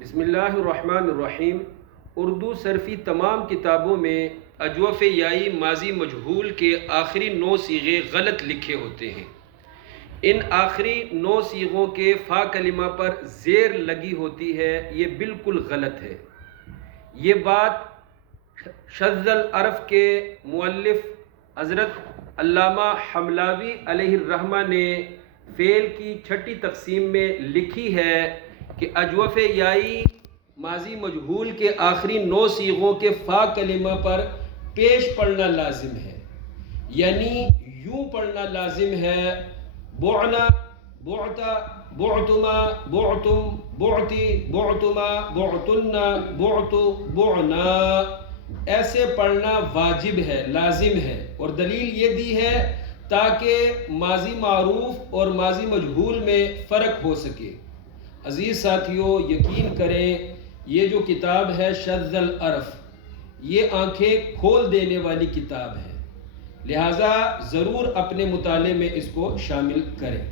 بسم اللہ الرحمن الرحیم۔ اردو صرفی تمام کتابوں میں اجوف یائی ماضی مجہول کے آخری 9 صیغے غلط لکھے ہوتے ہیں۔ ان آخری 9 صیغوں کے فا کلمہ پر زیر لگی ہوتی ہے، یہ بالکل غلط ہے۔ یہ بات شذ العرف کے مؤلف حضرت علامہ حملاوی علیہ الرحمہ نے فعل کی 6ٹھی تقسیم میں لکھی ہے کہ اجوف یائی ماضی مجہول کے آخری 9 صیغوں کے فا کلمہ پر پیش پڑھنا لازم ہے، یعنی یوں پڑھنا لازم ہے: بعنا، بعتا، بعتما، بعتم، بعتی، بعتما، بعتن، بعتو، بعنا۔ ایسے پڑھنا واجب ہے، لازم ہے، اور دلیل یہ دی ہے تاکہ ماضی معروف اور ماضی مجہول میں فرق ہو سکے۔ عزیز ساتھیوں، یقین کریں یہ جو کتاب ہے شذ العرف، یہ آنکھیں کھول دینے والی کتاب ہے، لہٰذا ضرور اپنے مطالعے میں اس کو شامل کریں۔